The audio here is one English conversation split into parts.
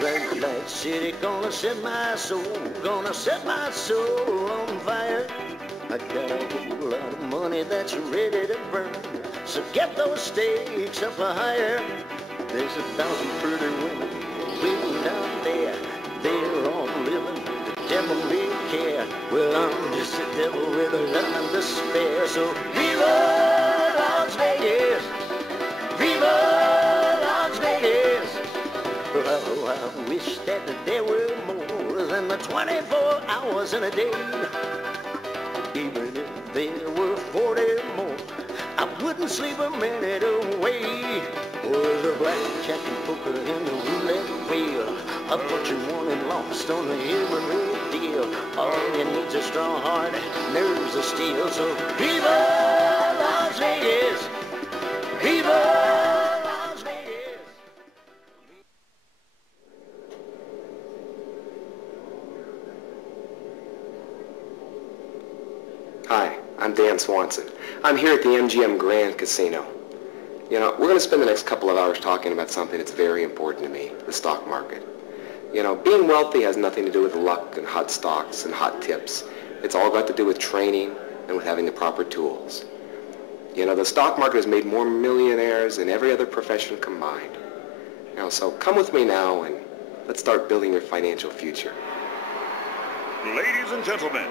Red light city, gonna set my soul on fire. I got a whole lot of money that's ready to burn, so get those stakes up higher. There's 1,000 pretty women waiting down there. They're all living the devil may care. Well, I'm just a devil with a lot of despair. So Viva Las Vegas, Viva Las Vegas. Oh, I wish that there were more than the 24 hours in a day. Even if there were 40 more, I wouldn't sleep a minute away. Was a blackjack and poker in the roulette wheel, a bunch of won and lost on the every deal. All you need's a strong heart, nerves of steel. So Viva Las Vegas, Viva Las Vegas. Hi, I'm Dan Swanson. I'm here at the MGM Grand Casino. You know, we're going to spend the next couple of hours talking about something that's very important to me, the stock market. You know, being wealthy has nothing to do with luck and hot stocks and hot tips. It's all got to do with training and with having the proper tools. You know, the stock market has made more millionaires than every other profession combined. You know, so come with me now and let's start building your financial future. Ladies and gentlemen,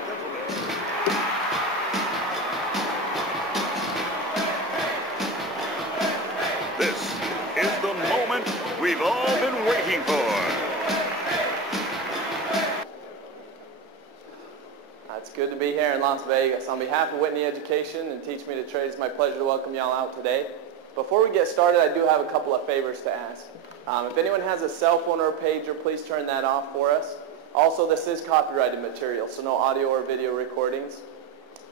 this is the moment we've all been waiting for. It's good to be here in Las Vegas. On behalf of Whitney Education and Teach Me to Trade, it's my pleasure to welcome y'all out today. Before we get started, I do have a couple of favors to ask. If anyone has a cell phone or a pager, please turn that off for us. Also, this is copyrighted material, so no audio or video recordings.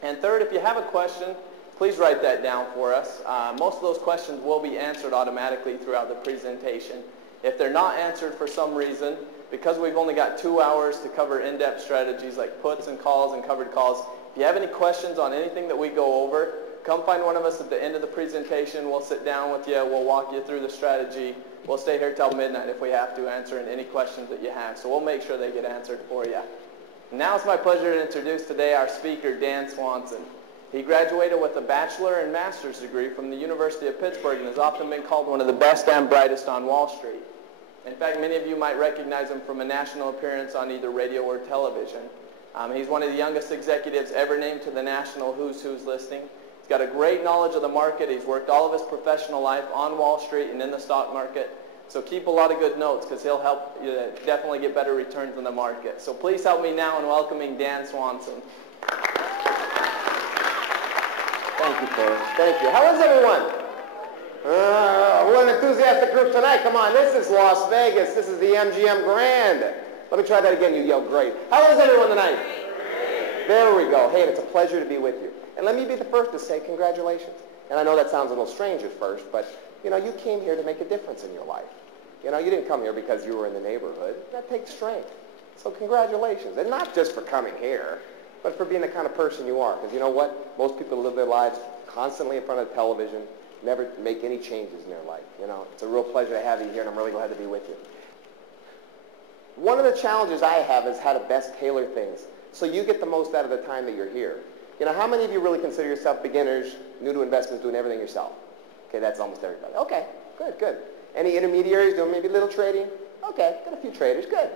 And third, if you have a question, please write that down for us. Most of those questions will be answered automatically throughout the presentation. If they're not answered for some reason, because we've only got 2 hours to cover in-depth strategies like puts and calls and covered calls, if you have any questions on anything that we go over, come find one of us at the end of the presentation. We'll sit down with you. We'll walk you through the strategy. We'll stay here till midnight if we have to, answering any questions that you have. So we'll make sure they get answered for you. Now it's my pleasure to introduce today our speaker, Dan Swanson. He graduated with a bachelor and master's degree from the University of Pittsburgh and has often been called one of the best and brightest on Wall Street. In fact, many of you might recognize him from a national appearance on either radio or television. He's one of the youngest executives ever named to the national Who's Who's listing. He's got a great knowledge of the market. He's worked all of his professional life on Wall Street and in the stock market. So keep a lot of good notes because he'll help you definitely get better returns in the market. So please help me now in welcoming Dan Swanson. Thank you, Forrest. Thank you. How is everyone? We're an enthusiastic group tonight. Come on, this is Las Vegas. This is the MGM Grand. Let me try that again. You yelled great. How is everyone tonight? Great. There we go. Hey, it's a pleasure to be with you. And let me be the first to say congratulations. And I know that sounds a little strange at first, but you know, you came here to make a difference in your life. You know, you didn't come here because you were in the neighborhood. That takes strength. So congratulations. And not just for coming here, but for being the kind of person you are. Because you know what? Most people live their lives constantly in front of the television, never make any changes in their life. You know, it's a real pleasure to have you here, and I'm really glad to be with you. One of the challenges I have is how to best tailor things so you get the most out of the time that you're here. You know, how many of you really consider yourself beginners, new to investments, doing everything yourself? Okay, that's almost everybody. Okay, good, good. Any intermediaries doing maybe a little trading? Okay, got a few traders, good.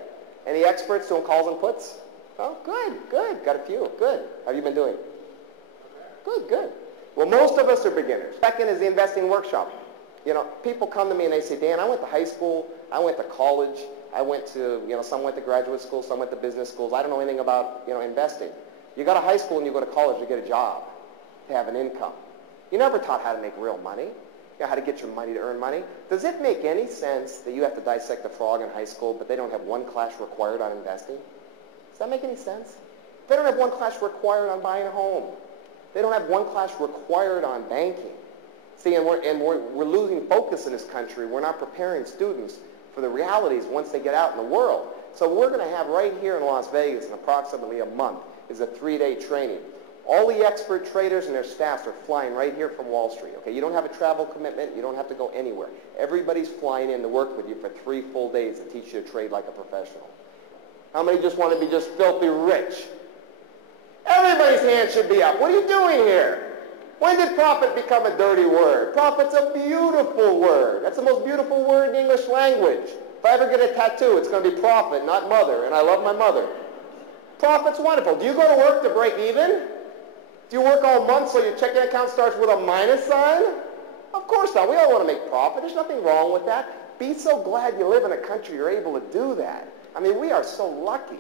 Any experts doing calls and puts? Oh, good, good, got a few, good. How have you been doing? Good, good. Well, most of us are beginners. Second is the investing workshop. You know, people come to me and they say, Dan, I went to high school, I went to college, I went to, you know, some went to graduate school, some went to business schools. I don't know anything about, you know, investing. You go to high school and you go to college to get a job, to have an income. You never taught how to make real money, you know, how to get your money to earn money. Does it make any sense that you have to dissect a frog in high school, but they don't have one class required on investing? Does that make any sense? They don't have one class required on buying a home. They don't have one class required on banking. See, and we're losing focus in this country. We're not preparing students for the realities once they get out in the world. So we're going to have right here in Las Vegas in approximately a month is a 3-day training All the expert traders and their staffs are flying right here from Wall Street. Okay, you don't have a travel commitment. You don't have to go anywhere. Everybody's flying in to work with you for 3 full days to teach you to trade like a professional. How many just want to be just filthy rich? Everybody's hand should be up. What are you doing here? When did profit become a dirty word? Profit's a beautiful word. That's the most beautiful word in the English language. If I ever get a tattoo, it's going to be profit, not mother, and I love my mother. Profit's wonderful. Do you go to work to break even? Do you work all month so your checking account starts with a minus sign? Of course not. We all want to make profit. There's nothing wrong with that. Be so glad you live in a country you're able to do that. I mean, we are so lucky.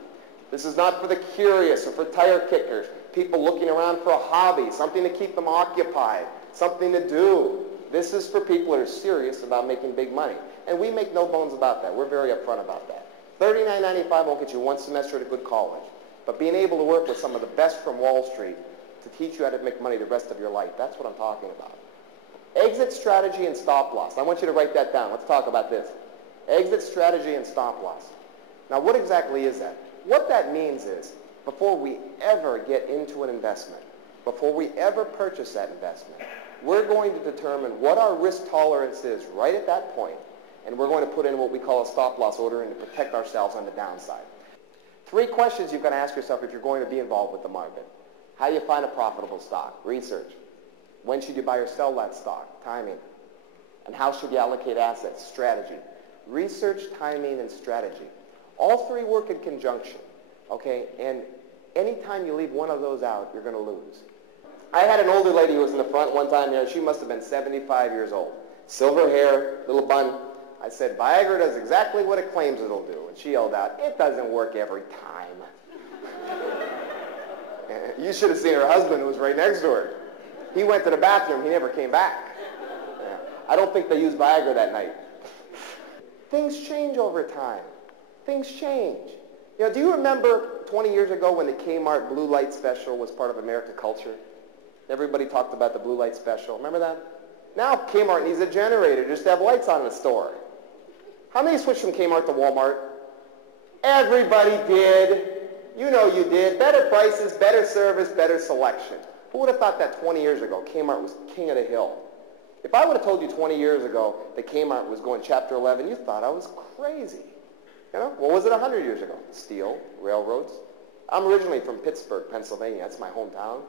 This is not for the curious or for tire kickers, people looking around for a hobby, something to keep them occupied, something to do. This is for people that are serious about making big money. And we make no bones about that. We're very upfront about that. $39.95 won't get you 1 semester at a good college. But being able to work with some of the best from Wall Street to teach you how to make money the rest of your life, that's what I'm talking about. Exit strategy and stop loss. I want you to write that down. Let's talk about this. Exit strategy and stop loss. Now, what exactly is that? What that means is, before we ever get into an investment, before we ever purchase that investment, we're going to determine what our risk tolerance is right at that point, and we're going to put in what we call a stop loss order and to protect ourselves on the downside. 3 questions you've got to ask yourself if you're going to be involved with the market. How do you find a profitable stock? Research. When should you buy or sell that stock? Timing. And how should you allocate assets? Strategy. Research, timing, and strategy. All 3 work in conjunction, okay? And anytime you leave one of those out, you're going to lose. I had an older lady who was in the front one time here. She must have been 75 years old. Silver hair, little bun. I said, Viagra does exactly what it claims it'll do. And she yelled out, it doesn't work every time. You should have seen her husband who was right next to her. He went to the bathroom. He never came back. Yeah. I don't think they used Viagra that night. Things change over time. Things change. You know, do you remember 20 years ago when the Kmart blue light special was part of American culture? Everybody talked about the blue light special. Remember that? Now Kmart needs a generator just to have lights on in the store. How many switched from Kmart to Walmart? Everybody did. You know you did. Better prices, better service, better selection. Who would have thought that 20 years ago Kmart was king of the hill? If I would have told you 20 years ago that Kmart was going chapter 11, you thought I was crazy. You know, what was it 100 years ago? Steel, railroads. I'm originally from Pittsburgh, Pennsylvania. That's my hometown.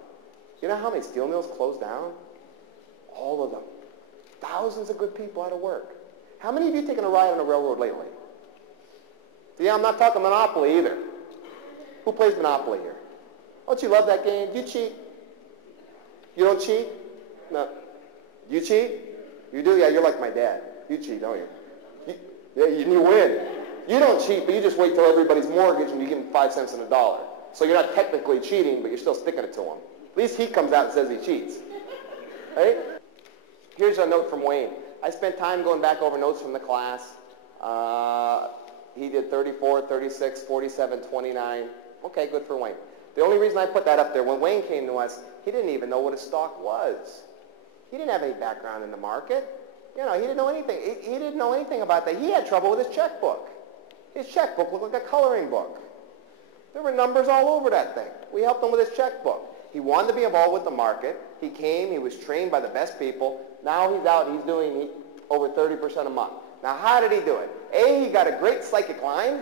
You know how many steel mills closed down? All of them. Thousands of good people out of work. How many of you taken a ride on a railroad lately? Yeah, I'm not talking Monopoly either. Who plays Monopoly here? Don't you love that game? Do you cheat? You don't cheat? No. You cheat? You do? Yeah, you're like my dad. You cheat, don't you? Yeah, you win. You don't cheat, but you just wait till everybody's mortgage and you give them 5 cents on the dollar. So you're not technically cheating, but you're still sticking it to him. At least he comes out and says he cheats. Right? Here's a note from Wayne. I spent time going back over notes from the class. He did 34, 36, 47, 29. Okay, good for Wayne. The only reason I put that up there, when Wayne came to us, he didn't even know what a stock was. He didn't have any background in the market. You know, he didn't know anything. He didn't know anything about that. He had trouble with his checkbook. His checkbook looked like a coloring book. There were numbers all over that thing. We helped him with his checkbook. He wanted to be involved with the market. He came. He was trained by the best people. Now he's out. He's doing over 30% a month. Now, how did he do it? A, he got a great psychic line.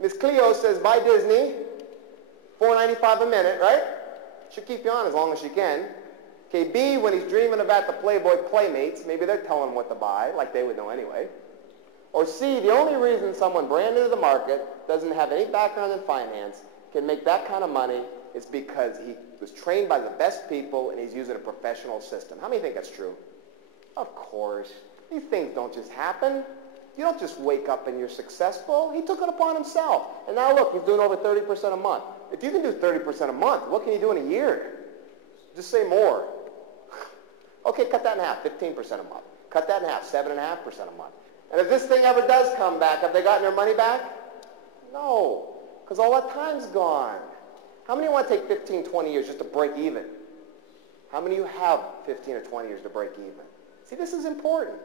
Miss Cleo says, buy Disney, $4.95 a minute, right? She'll keep you on as long as she can. Okay, B, when he's dreaming about the Playboy Playmates, maybe they're telling him what to buy, like they would know anyway. Or C, the only reason someone brand new to the market, doesn't have any background in finance, can make that kind of money is because he was trained by the best people and he's using a professional system. How many think that's true? Of course. These things don't just happen. You don't just wake up and you're successful. He took it upon himself. And now look, he's doing over 30% a month. If you can do 30% a month, what can you do in a year? Just say more. Okay, cut that in half, 15% a month. Cut that in half, 7.5% a month. And if this thing ever does come back, have they gotten their money back? No, because all that time's gone. How many want to take 15, 20 years just to break even? How many of you have 15 or 20 years to break even? See, this is important.